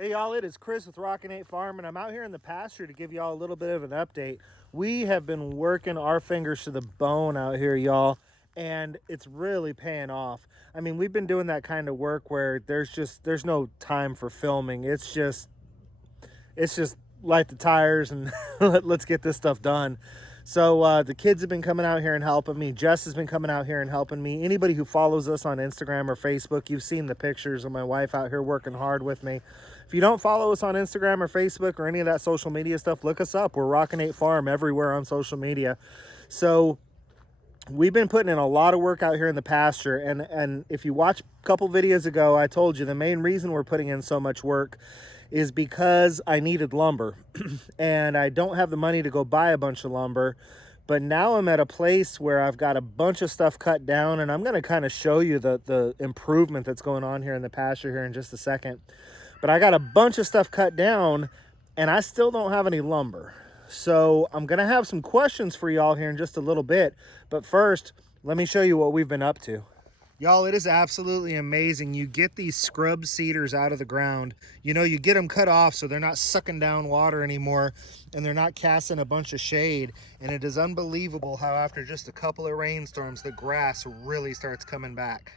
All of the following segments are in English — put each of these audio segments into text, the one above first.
Hey y'all, it is Chris with Rockin Farm, and I'm out here in the pasture to give y'all a little bit of an update. We have been working our fingers to the bone out here, y'all, and it's really paying off. I mean, we've been doing that kind of work where there's no time for filming. It's just light the tires and let's get this stuff done. So the kids have been coming out here and helping me. Jess has been coming out here and helping me. Anybody who follows us on Instagram or Facebook, you've seen the pictures of my wife out here working hard with me. If you don't follow us on Instagram or Facebook or any of that social media stuff, look us up. We're Rockin Farm everywhere on social media. So we've been putting in a lot of work out here in the pasture, and if you watch a couple videos ago, I told you the main reason we're putting in so much work is because I needed lumber and I don't have the money to go buy a bunch of lumber. But now I'm at a place where I've got a bunch of stuff cut down, and I'm going to kind of show you the improvement that's going on here in the pasture here in just a second. But I got a bunch of stuff cut down and I still don't have any lumber. So I'm going to have some questions for y'all here in just a little bit. But first, let me show you what we've been up to. Y'all, it is absolutely amazing. You get these scrub cedars out of the ground. You know, you get them cut off so they're not sucking down water anymore and they're not casting a bunch of shade. And it is unbelievable how after just a couple of rainstorms, the grass really starts coming back.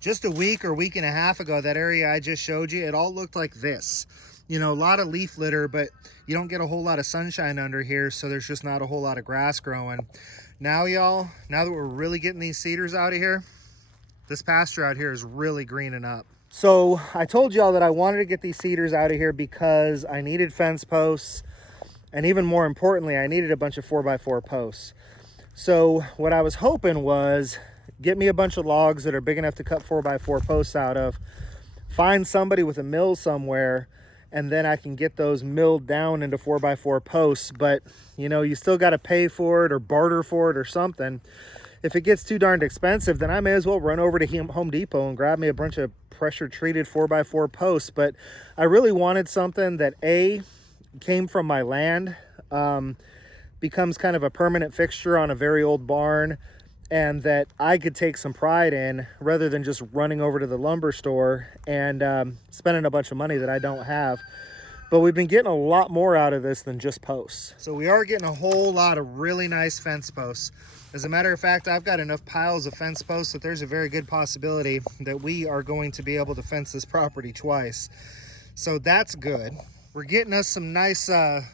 Just a week or week and a half ago, that area I just showed you, it all looked like this. You know, a lot of leaf litter, but you don't get a whole lot of sunshine under here, so there's just not a whole lot of grass growing. Now, y'all, now that we're really getting these cedars out of here, this pasture out here is really greening up. So I told y'all that I wanted to get these cedars out of here because I needed fence posts, and even more importantly, I needed a bunch of 4x4 posts. So what I was hoping was get me a bunch of logs that are big enough to cut 4x4 posts out of, find somebody with a mill somewhere, and then I can get those milled down into 4x4 posts. But you know, you still got to pay for it or barter for it or something. If it gets too darned expensive, then I may as well run over to Home Depot and grab me a bunch of pressure treated 4x4 posts. But I really wanted something that A, came from my land, becomes kind of a permanent fixture on a very old barn, and that I could take some pride in rather than just running over to the lumber store and spending a bunch of money that I don't have. But we've been getting a lot more out of this than just posts. So we are getting a whole lot of really nice fence posts. As a matter of fact, I've got enough piles of fence posts that there's a very good possibility that we are going to be able to fence this property twice. So that's good. We're getting us some nice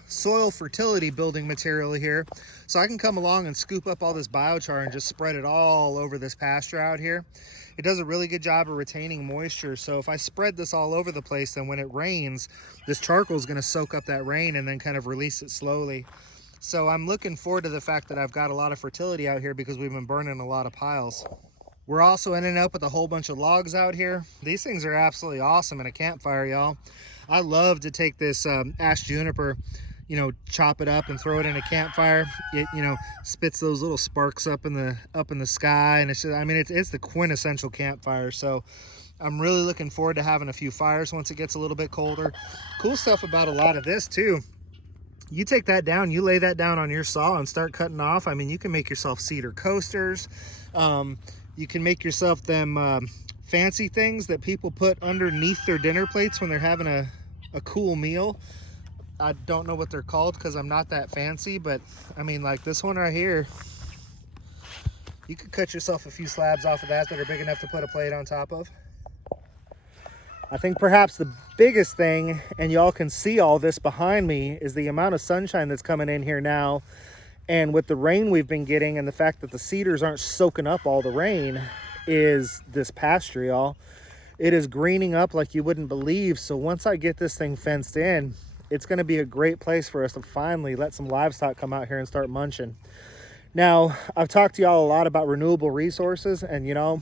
soil fertility building material here. So I can come along and scoop up all this biochar and just spread it all over this pasture out here. It does a really good job of retaining moisture. So if I spread this all over the place, then when it rains, this charcoal is going to soak up that rain and then kind of release it slowly. So I'm looking forward to the fact that I've got a lot of fertility out here because we've been burning a lot of piles. We're also ending up with a whole bunch of logs out here. These things are absolutely awesome in a campfire, y'all. I love to take this ash juniper, you know, chop it up and throw it in a campfire. It, you know, spits those little sparks up in the sky, and it's just, I mean, it's the quintessential campfire. So I'm really looking forward to having a few fires once it gets a little bit colder. Cool stuff about a lot of this too, you take that down, you lay that down on your saw and start cutting off. I mean, you can make yourself cedar coasters. You can make yourself them fancy things that people put underneath their dinner plates when they're having a cool meal. I don't know what they're called because I'm not that fancy, but I mean, like this one right here, you could cut yourself a few slabs off of that are big enough to put a plate on top of. I think perhaps the biggest thing, and y'all can see all this behind me, is the amount of sunshine that's coming in here now. And with the rain we've been getting and the fact that the cedars aren't soaking up all the rain, is this pasture, y'all. It is greening up like you wouldn't believe. So once I get this thing fenced in, it's going to be a great place for us to finally let some livestock come out here and start munching. Now, I've talked to y'all a lot about renewable resources, and you know,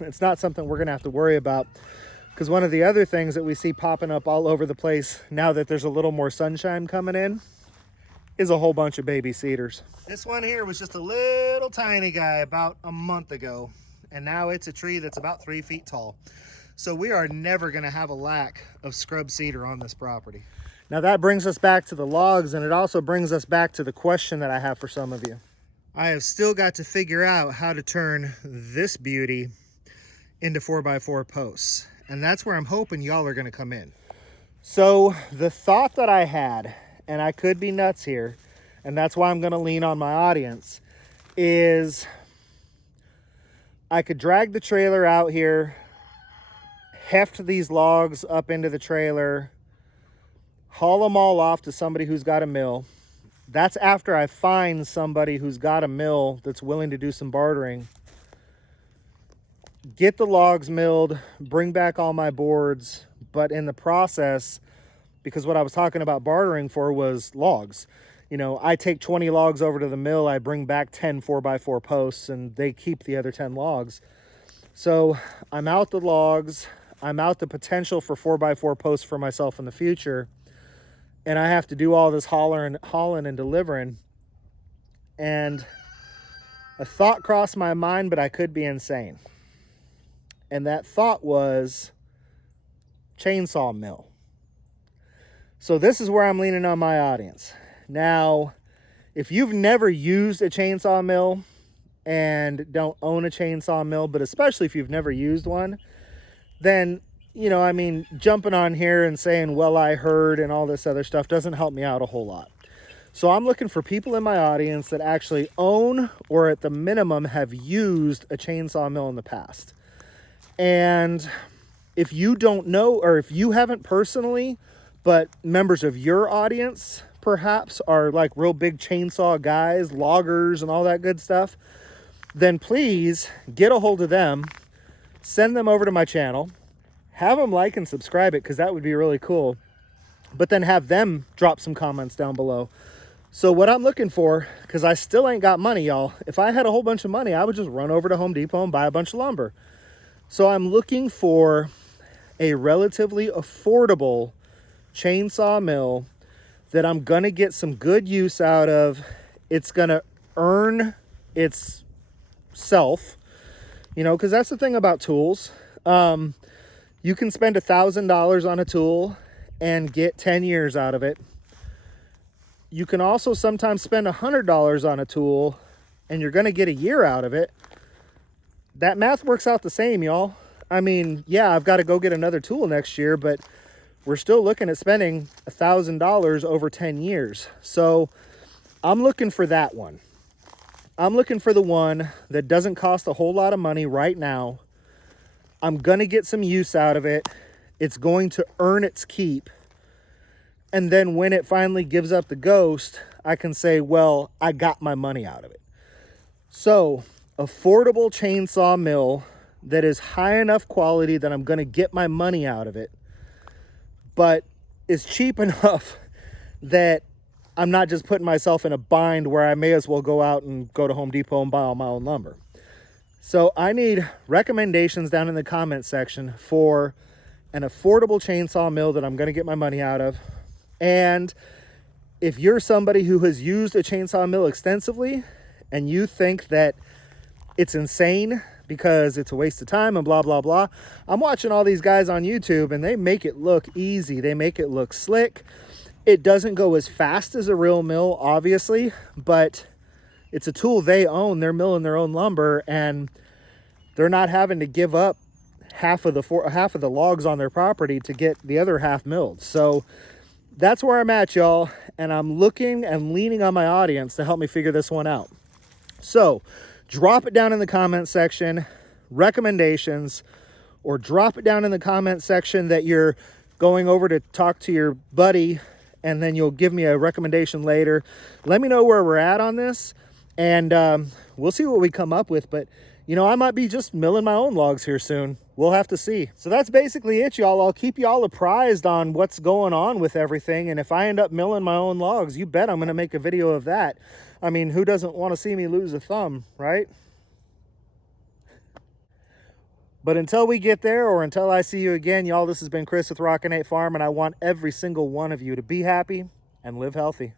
it's not something we're going to have to worry about, because one of the other things that we see popping up all over the place now that there's a little more sunshine coming in is a whole bunch of baby cedars. This one here was just a little tiny guy about a month ago, and now it's a tree that's about 3 feet tall. So we are never going to have a lack of scrub cedar on this property. Now that brings us back to the logs, and it also brings us back to the question that I have for some of you. I have still got to figure out how to turn this beauty into 4x4 posts, and that's where I'm hoping y'all are going to come in. So the thought that I had, and I could be nuts here, and that's why I'm going to lean on my audience, is I could drag the trailer out here, heft these logs up into the trailer, haul them all off to somebody who's got a mill. That's after I find somebody who's got a mill that's willing to do some bartering. Get the logs milled, bring back all my boards, but in the process, because what I was talking about bartering for was logs. You know, I take 20 logs over to the mill, I bring back 10 4x4 posts, and they keep the other 10 logs. So I'm out the logs, I'm out the potential for 4x4 posts for myself in the future, and I have to do all this hauling and delivering. And a thought crossed my mind, but I could be insane. And that thought was chainsaw mill. So this is where I'm leaning on my audience. Now, if you've never used a chainsaw mill and don't own a chainsaw mill, but especially if you've never used one, then, you know, I mean, jumping on here and saying, well, I heard and all this other stuff doesn't help me out a whole lot. So I'm looking for people in my audience that actually own, or at the minimum have used, a chainsaw mill in the past. And if you don't know, or if you haven't personally, but members of your audience perhaps are like real big chainsaw guys, loggers and all that good stuff, then please get a hold of them, send them over to my channel, have them like and subscribe it, because that would be really cool. But then have them drop some comments down below. So what I'm looking for, because I still ain't got money, y'all. If I had a whole bunch of money, I would just run over to Home Depot and buy a bunch of lumber. So I'm looking for a relatively affordable chainsaw mill that I'm going to get some good use out of. It's going to earn itself, you know, because that's the thing about tools. You can spend $1,000 on a tool and get 10 years out of it. You can also sometimes spend $100 on a tool and you're going to get a year out of it. That math works out the same, y'all. I mean, yeah, I've got to go get another tool next year, but we're still looking at spending $1,000 over 10 years. So I'm looking for that one. I'm looking for the one that doesn't cost a whole lot of money right now. I'm going to get some use out of it. It's going to earn its keep. And then when it finally gives up the ghost, I can say, well, I got my money out of it. So, affordable chainsaw mill that is high enough quality that I'm going to get my money out of it, but is cheap enough that I'm not just putting myself in a bind where I may as well go out and go to Home Depot and buy all my own lumber. So I need recommendations down in the comment section for an affordable chainsaw mill that I'm going to get my money out of. And if you're somebody who has used a chainsaw mill extensively and you think that it's insane because it's a waste of time and blah, blah, blah. I'm watching all these guys on YouTube and they make it look easy. They make it look slick. It doesn't go as fast as a real mill, obviously, but it's a tool they own. They're milling their own lumber and they're not having to give up half of the logs on their property to get the other half milled. So that's where I'm at, y'all. And I'm looking and leaning on my audience to help me figure this one out. So drop it down in the comment section, recommendations, or drop it down in the comment section that you're going over to talk to your buddy and then you'll give me a recommendation later. Let me know where we're at on this and we'll see what we come up with. But, you know, I might be just milling my own logs here soon. We'll have to see. So that's basically it, y'all. I'll keep y'all apprised on what's going on with everything. And if I end up milling my own logs, you bet I'm going to make a video of that. I mean, who doesn't want to see me lose a thumb, right? But until we get there, or until I see you again, y'all, this has been Chris with Rockin Farm, and I want every single one of you to be happy and live healthy.